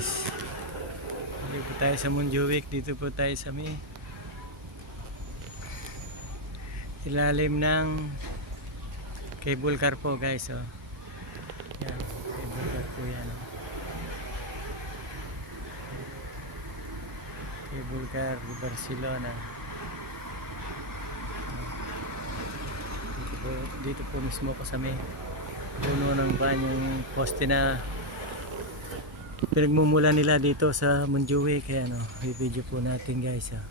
guys, dito po tayo sa Montjuic. Dito po tayo sa may ilalim ng cable car po guys. Oh. Yan, cable car po yan. Oh. Cable car Barcelona. Dito po mismo ko sa may puno ng banyang poste na pinagmumula nila dito sa Montjuic. Kaya no, i-video po natin guys. Oh.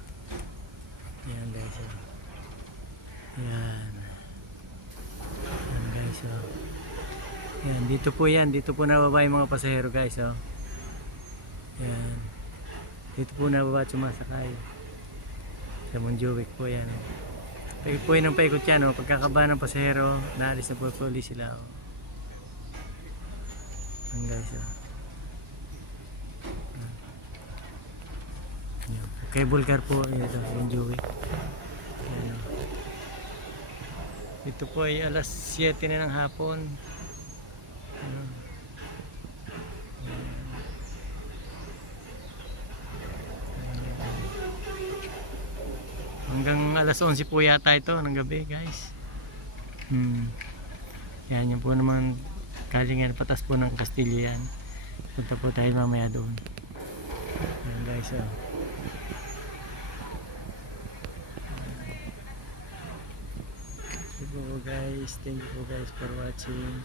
Yan guys. Oh. Yan. Yan guys. Oh. Yan, dito po yan. Dito po nababa yung mga pasahero guys. Oh. Yan. Dito po nababa at sumasakay. Sa Montjuic po yan. Oh. Paikot po yun ng paikot yan. Oh. Pagkakaba ng pasahero, naalis na po ulit sila. Oh. Yan guys. Oh. Cable car po ito, Montjuic. Ayan. Ito po ay alas 7 na ng hapon. Ayan. Hanggang alas 11 po yata ito ng gabi guys. Yan yun po naman kalingan patas po ng Castillo yan. Punta po tayo mamaya doon. Ayan guys. Oh. Guys, thank you guys for watching.